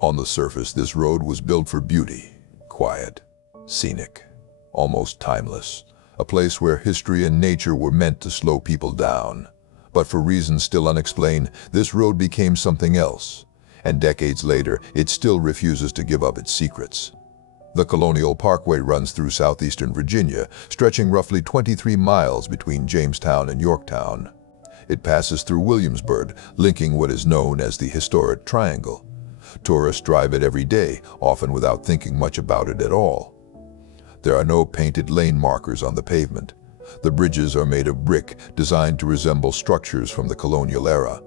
On the surface, this road was built for beauty, quiet, scenic, almost timeless, a place where history and nature were meant to slow people down. But for reasons still unexplained, this road became something else, and decades later, it still refuses to give up its secrets. The Colonial Parkway runs through southeastern Virginia, stretching roughly 23 miles between Jamestown and Yorktown. It passes through Williamsburg, linking what is known as the Historic Triangle. Tourists drive it every day, often without thinking much about it at all. There are no painted lane markers on the pavement. The bridges are made of brick, designed to resemble structures from the colonial era.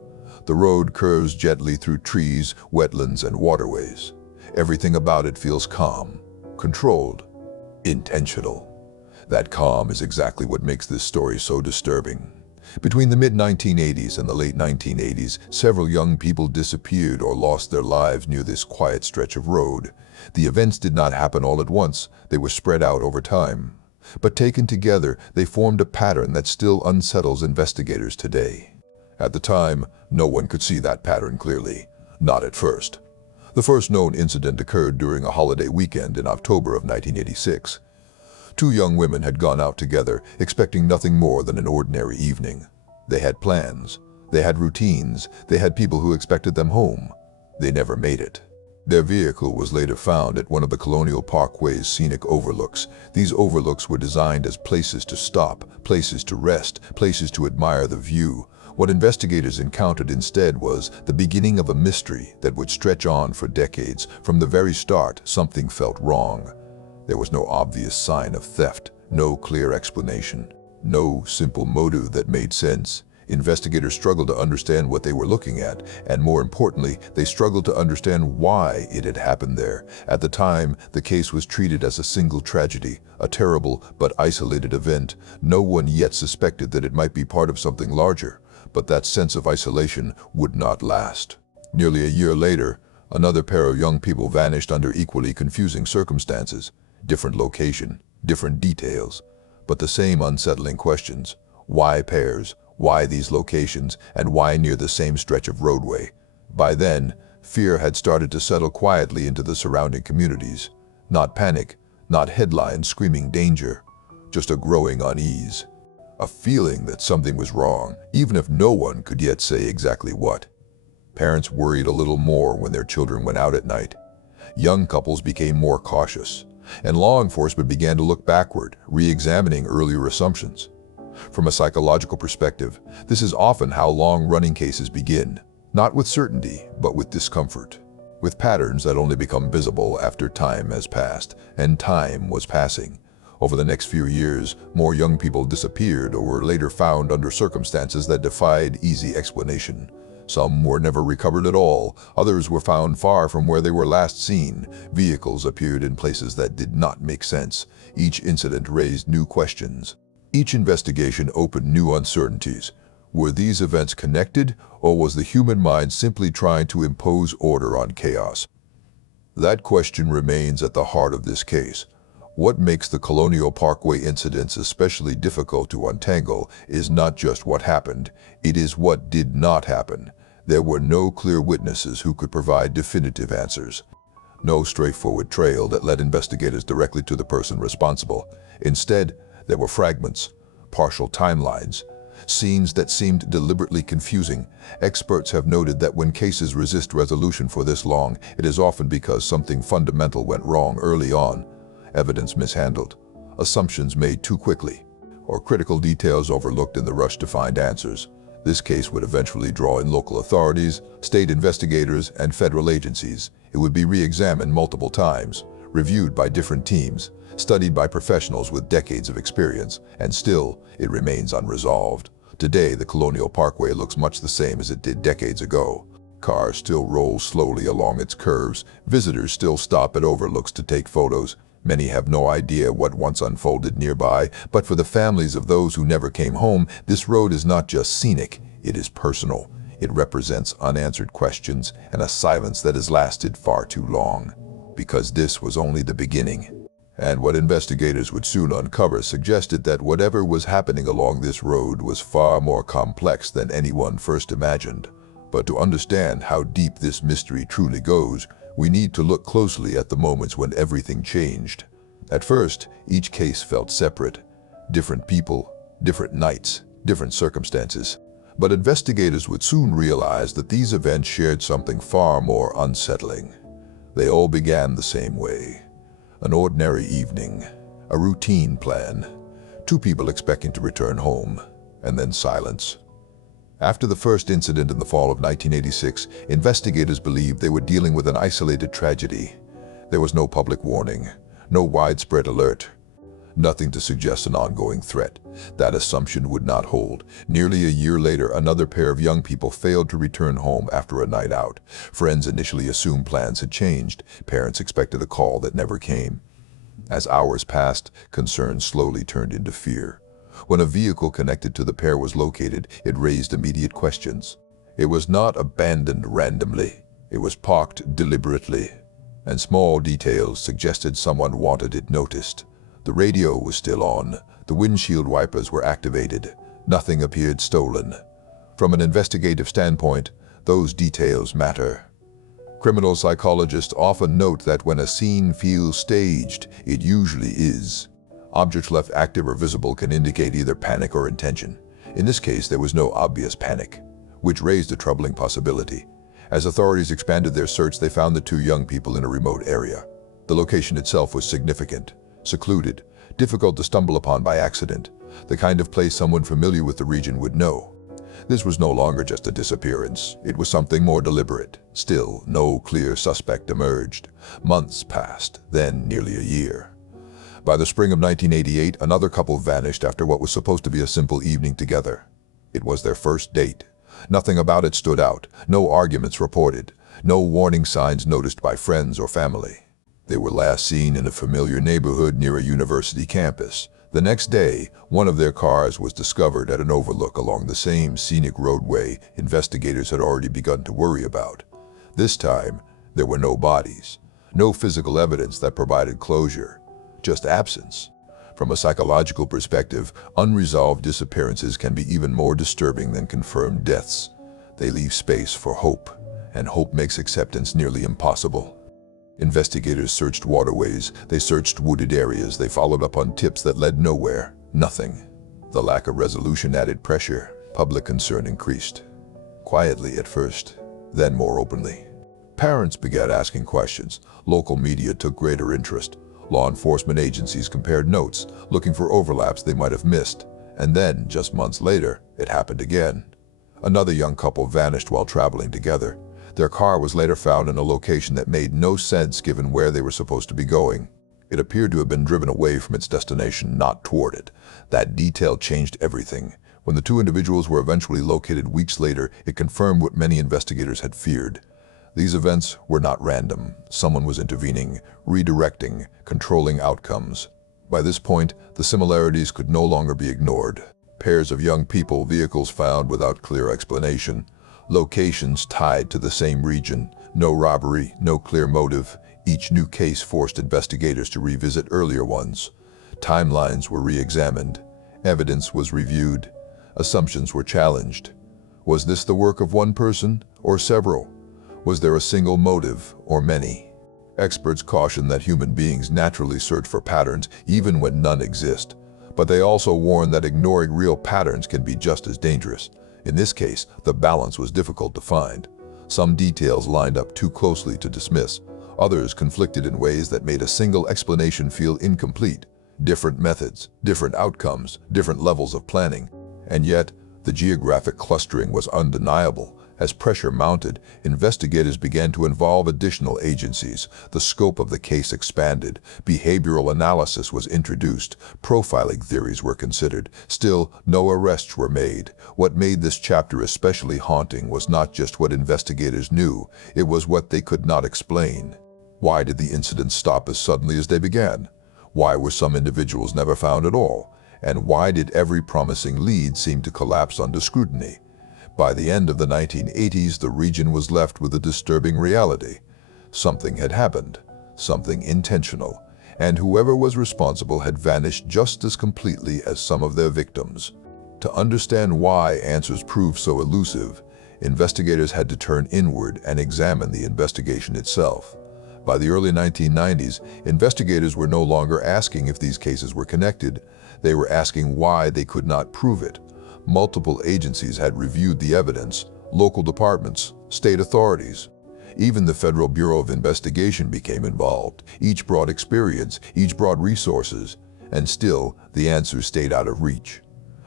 The road curves gently through trees, wetlands, and waterways. Everything about it feels calm, controlled, intentional. That calm is exactly what makes this story so disturbing. Between the mid-1980s and the late 1980s, several young people disappeared or lost their lives near this quiet stretch of road. The events did not happen all at once, they were spread out over time. But taken together, they formed a pattern that still unsettles investigators today. At the time, no one could see that pattern clearly, not at first. The first known incident occurred during a holiday weekend in October of 1986. Two young women had gone out together, expecting nothing more than an ordinary evening. They had plans, they had routines, they had people who expected them home. They never made it. Their vehicle was later found at one of the Colonial Parkway's scenic overlooks. These overlooks were designed as places to stop, places to rest, places to admire the view. What investigators encountered instead was the beginning of a mystery that would stretch on for decades. From the very start, something felt wrong. There was no obvious sign of theft, no clear explanation, no simple motive that made sense. Investigators struggled to understand what they were looking at, and more importantly, they struggled to understand why it had happened there. At the time, the case was treated as a single tragedy, a terrible but isolated event. No one yet suspected that it might be part of something larger, but that sense of isolation would not last. Nearly a year later, another pair of young people vanished under equally confusing circumstances. Different location, different details, but the same unsettling questions. Why pairs? Why these locations? And why near the same stretch of roadway? By then, fear had started to settle quietly into the surrounding communities. Not panic, not headlines screaming danger, just a growing unease. A feeling that something was wrong, even if no one could yet say exactly what. Parents worried a little more when their children went out at night. Young couples became more cautious, and law enforcement began to look backward, re-examining earlier assumptions. From a psychological perspective, this is often how long-running cases begin, not with certainty, but with discomfort, with patterns that only become visible after time has passed, and time was passing. Over the next few years, more young people disappeared or were later found under circumstances that defied easy explanation. Some were never recovered at all, others were found far from where they were last seen. Vehicles appeared in places that did not make sense. Each incident raised new questions. Each investigation opened new uncertainties. Were these events connected, or was the human mind simply trying to impose order on chaos? That question remains at the heart of this case. What makes the Colonial Parkway incidents especially difficult to untangle is not just what happened, it is what did not happen. There were no clear witnesses who could provide definitive answers. No straightforward trail that led investigators directly to the person responsible. Instead, there were fragments, partial timelines, scenes that seemed deliberately confusing. Experts have noted that when cases resist resolution for this long, it is often because something fundamental went wrong early on. Evidence mishandled, assumptions made too quickly, or critical details overlooked in the rush to find answers. This case would eventually draw in local authorities, state investigators, and federal agencies. It would be re-examined multiple times, reviewed by different teams, studied by professionals with decades of experience, and still, it remains unresolved. Today, the Colonial Parkway looks much the same as it did decades ago. Cars still roll slowly along its curves, visitors still stop at overlooks to take photos. Many have no idea what once unfolded nearby, but for the families of those who never came home, this road is not just scenic, it is personal. It represents unanswered questions and a silence that has lasted far too long. Because this was only the beginning. And what investigators would soon uncover suggested that whatever was happening along this road was far more complex than anyone first imagined. But to understand how deep this mystery truly goes, We need to look closely at the moments when everything changed. At first, each case felt separate. Different people, different nights, different circumstances. But investigators would soon realize that these events shared something far more unsettling. They all began the same way. An ordinary evening, a routine plan, two people expecting to return home, and then silence. After the first incident in the fall of 1986, investigators believed they were dealing with an isolated tragedy. There was no public warning, no widespread alert, nothing to suggest an ongoing threat. That assumption would not hold. Nearly a year later, another pair of young people failed to return home after a night out. Friends initially assumed plans had changed. Parents expected a call that never came. As hours passed, concern slowly turned into fear. When a vehicle connected to the pair was located, it raised immediate questions. It was not abandoned randomly. It was parked deliberately, and small details suggested someone wanted it noticed. The radio was still on. The windshield wipers were activated. Nothing appeared stolen. From an investigative standpoint, those details matter. Criminal psychologists often note that when a scene feels staged, it usually is. Objects left active or visible can indicate either panic or intention. In this case, there was no obvious panic, which raised a troubling possibility. As authorities expanded their search, they found the two young people in a remote area. The location itself was significant, secluded, difficult to stumble upon by accident, the kind of place someone familiar with the region would know. This was no longer just a disappearance. It was something more deliberate. Still, no clear suspect emerged. Months passed, then nearly a year. By the spring of 1988, another couple vanished after what was supposed to be a simple evening together. It was their first date. Nothing about it stood out. No arguments reported. No warning signs noticed by friends or family. They were last seen in a familiar neighborhood near a university campus. The next day, one of their cars was discovered at an overlook along the same scenic roadway investigators had already begun to worry about. This time, there were no bodies, no physical evidence that provided closure, just absence. From a psychological perspective, unresolved disappearances can be even more disturbing than confirmed deaths. They leave space for hope, and hope makes acceptance nearly impossible. Investigators searched waterways, they searched wooded areas, they followed up on tips that led nowhere. Nothing. The lack of resolution added pressure. Public concern increased. Quietly at first, then more openly. Parents began asking questions. Local media took greater interest. Law enforcement agencies compared notes, looking for overlaps they might have missed. And then, just months later, it happened again. Another young couple vanished while traveling together. Their car was later found in a location that made no sense given where they were supposed to be going. It appeared to have been driven away from its destination, not toward it. That detail changed everything. When the two individuals were eventually located weeks later, it confirmed what many investigators had feared. These events were not random. Someone was intervening, redirecting, controlling outcomes. By this point, the similarities could no longer be ignored. Pairs of young people, vehicles found without clear explanation. Locations tied to the same region. No robbery, no clear motive. Each new case forced investigators to revisit earlier ones. Timelines were re-examined. Evidence was reviewed. Assumptions were challenged. Was this the work of one person or several? Was there a single motive or many? Experts caution that human beings naturally search for patterns even when none exist. But they also warn that ignoring real patterns can be just as dangerous. In this case, the balance was difficult to find. Some details lined up too closely to dismiss. Others conflicted in ways that made a single explanation feel incomplete. Different methods, different outcomes, different levels of planning. And yet, the geographic clustering was undeniable. As pressure mounted, investigators began to involve additional agencies. The scope of the case expanded. Behavioral analysis was introduced. Profiling theories were considered. Still, no arrests were made. What made this chapter especially haunting was not just what investigators knew, it was what they could not explain. Why did the incidents stop as suddenly as they began? Why were some individuals never found at all? And why did every promising lead seem to collapse under scrutiny? By the end of the 1980s, the region was left with a disturbing reality. Something had happened, something intentional, and whoever was responsible had vanished just as completely as some of their victims. To understand why answers proved so elusive, investigators had to turn inward and examine the investigation itself. By the early 1990s, investigators were no longer asking if these cases were connected. They were asking why they could not prove it. Multiple agencies had reviewed the evidence, local departments, state authorities. Even the Federal Bureau of Investigation became involved. Each brought experience, each brought resources, and still the answers stayed out of reach.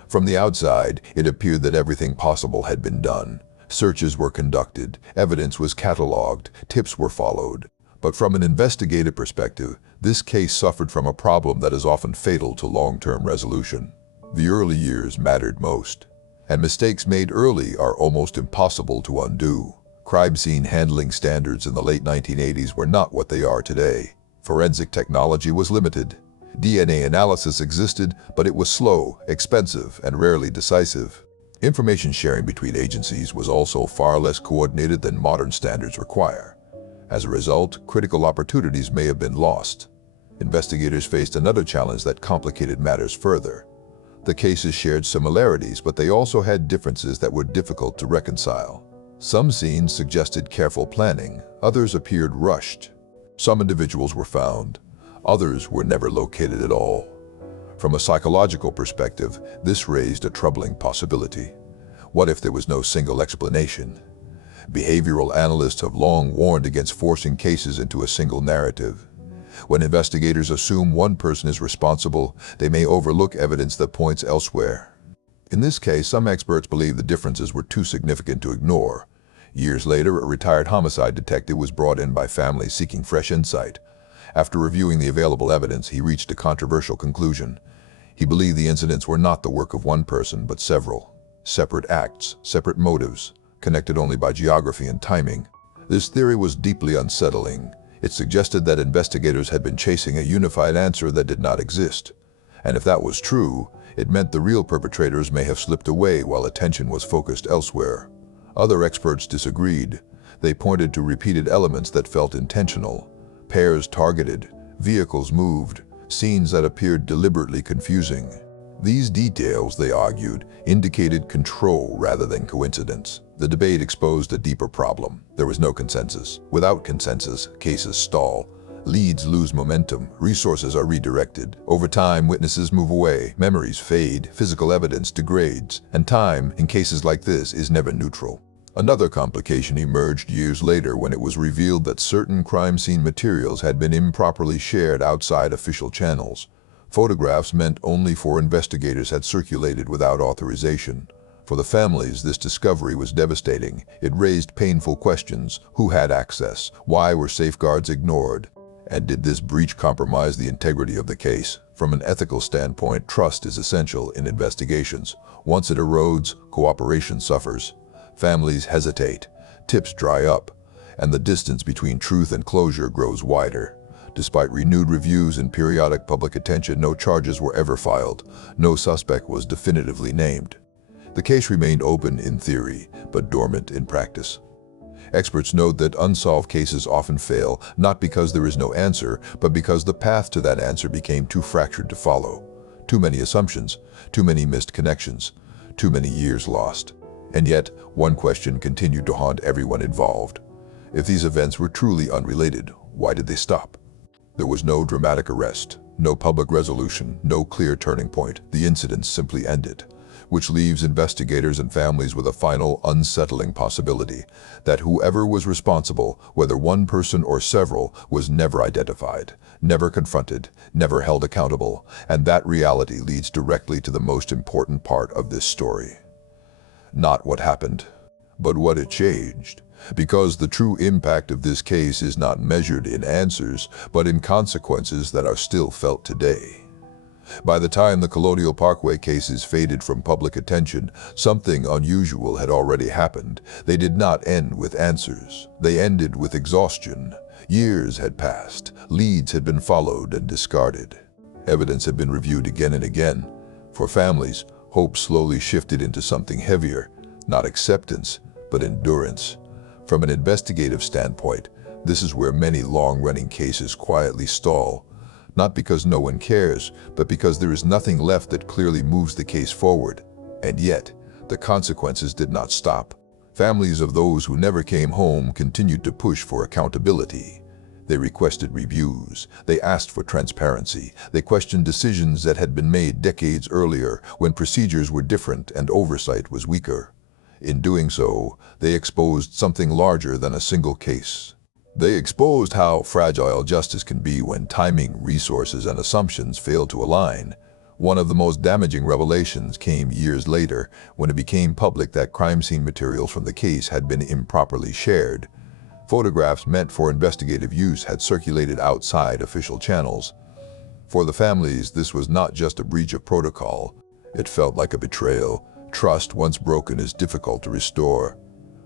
From the outside, it appeared that everything possible had been done. Searches were conducted, evidence was cataloged, tips were followed. But from an investigative perspective, this case suffered from a problem that is often fatal to long-term resolution. The early years mattered most, and mistakes made early are almost impossible to undo. Crime scene handling standards in the late 1980s were not what they are today. Forensic technology was limited. DNA analysis existed, but it was slow, expensive, and rarely decisive. Information sharing between agencies was also far less coordinated than modern standards require. As a result, critical opportunities may have been lost. Investigators faced another challenge that complicated matters further. The cases shared similarities, but they also had differences that were difficult to reconcile. Some scenes suggested careful planning, others appeared rushed. Some individuals were found, others were never located at all. From a psychological perspective, this raised a troubling possibility. What if there was no single explanation? Behavioral analysts have long warned against forcing cases into a single narrative. When investigators assume one person is responsible, they may overlook evidence that points elsewhere. In this case, some experts believe the differences were too significant to ignore. Years later, a retired homicide detective was brought in by families seeking fresh insight. After reviewing the available evidence, he reached a controversial conclusion. He believed the incidents were not the work of one person, but several. Separate acts, separate motives, connected only by geography and timing. This theory was deeply unsettling. It suggested that investigators had been chasing a unified answer that did not exist. And if that was true, it meant the real perpetrators may have slipped away while attention was focused elsewhere. Other experts disagreed. They pointed to repeated elements that felt intentional. Pairs targeted, vehicles moved, scenes that appeared deliberately confusing. These details, they argued, indicated control rather than coincidence. The debate exposed a deeper problem. There was no consensus. Without consensus, cases stall. Leads lose momentum, resources are redirected. Over time, witnesses move away, memories fade, physical evidence degrades, and time, in cases like this, is never neutral. Another complication emerged years later when it was revealed that certain crime scene materials had been improperly shared outside official channels. Photographs meant only for investigators had circulated without authorization. For the families, this discovery was devastating. It raised painful questions. Who had access? Why were safeguards ignored? And did this breach compromise the integrity of the case? From an ethical standpoint, trust is essential in investigations. Once it erodes, cooperation suffers. Families hesitate, tips dry up, and the distance between truth and closure grows wider. Despite renewed reviews and periodic public attention, no charges were ever filed. No suspect was definitively named. The case remained open in theory, but dormant in practice. Experts note that unsolved cases often fail, not because there is no answer, but because the path to that answer became too fractured to follow. Too many assumptions, too many missed connections, too many years lost. And yet, one question continued to haunt everyone involved. If these events were truly unrelated, why did they stop? There was no dramatic arrest, no public resolution, no clear turning point. The incidents simply ended, which leaves investigators and families with a final, unsettling possibility that whoever was responsible, whether one person or several, was never identified, never confronted, never held accountable, and that reality leads directly to the most important part of this story. Not what happened, but what it changed. Because the true impact of this case is not measured in answers, but in consequences that are still felt today. By the time the Colonial Parkway cases faded from public attention, something unusual had already happened. They did not end with answers. They ended with exhaustion. Years had passed. Leads had been followed and discarded. Evidence had been reviewed again and again. For families, hope slowly shifted into something heavier, not acceptance, but endurance. From an investigative standpoint, this is where many long-running cases quietly stall, not because no one cares, but because there is nothing left that clearly moves the case forward. And yet, the consequences did not stop. Families of those who never came home continued to push for accountability. They requested reviews, they asked for transparency, they questioned decisions that had been made decades earlier when procedures were different and oversight was weaker. In doing so, they exposed something larger than a single case. They exposed how fragile justice can be when timing, resources, and assumptions fail to align. One of the most damaging revelations came years later when it became public that crime scene materials from the case had been improperly shared. Photographs meant for investigative use had circulated outside official channels. For the families, this was not just a breach of protocol. It felt like a betrayal. Trust, once broken, is difficult to restore.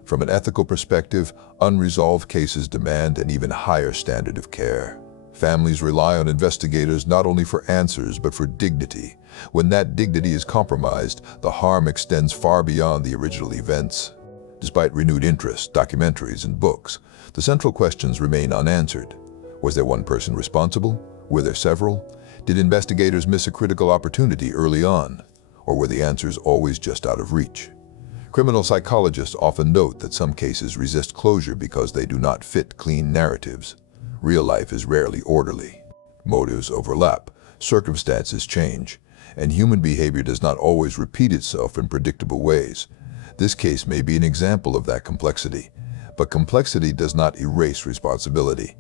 From an ethical perspective, unresolved cases demand an even higher standard of care. Families rely on investigators not only for answers, but for dignity. When that dignity is compromised, the harm extends far beyond the original events. Despite renewed interest, documentaries, and books, the central questions remain unanswered. Was there one person responsible? Were there several? Did investigators miss a critical opportunity early on? Or were the answers always just out of reach? Criminal psychologists often note that some cases resist closure because they do not fit clean narratives. Real life is rarely orderly. Motives overlap, circumstances change, and human behavior does not always repeat itself in predictable ways. This case may be an example of that complexity, but complexity does not erase responsibility.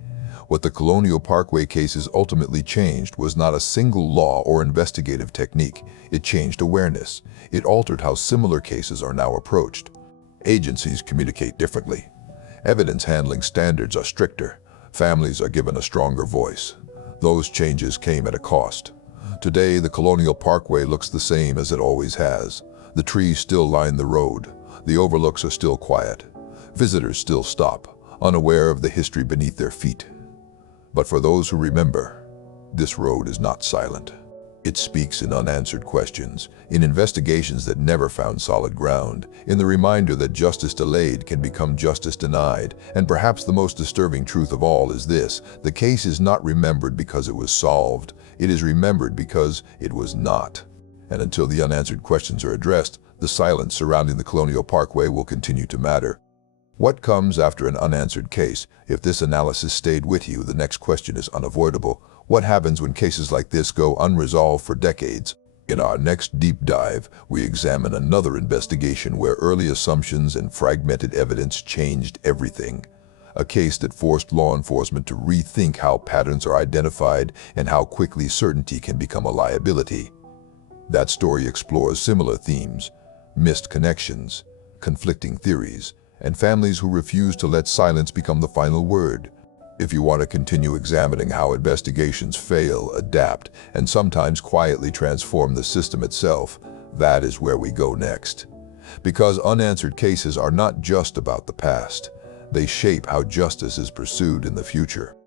What the Colonial Parkway cases ultimately changed was not a single law or investigative technique. It changed awareness. It altered how similar cases are now approached. Agencies communicate differently. Evidence handling standards are stricter. Families are given a stronger voice. Those changes came at a cost. Today, the Colonial Parkway looks the same as it always has. The trees still line the road. The overlooks are still quiet. Visitors still stop, unaware of the history beneath their feet. But for those who remember, this road is not silent. It speaks in unanswered questions, in investigations that never found solid ground, in the reminder that justice delayed can become justice denied. And perhaps the most disturbing truth of all is this: the case is not remembered because it was solved. It is remembered because it was not. And until the unanswered questions are addressed, the silence surrounding the Colonial Parkway will continue to matter. What comes after an unanswered case? If this analysis stayed with you, the next question is unavoidable. What happens when cases like this go unresolved for decades? In our next deep dive, we examine another investigation where early assumptions and fragmented evidence changed everything. A case that forced law enforcement to rethink how patterns are identified and how quickly certainty can become a liability. That story explores similar themes: missed connections, conflicting theories, and families who refuse to let silence become the final word. If you want to continue examining how investigations fail, adapt, and sometimes quietly transform the system itself, that is where we go next. Because unanswered cases are not just about the past. They shape how justice is pursued in the future.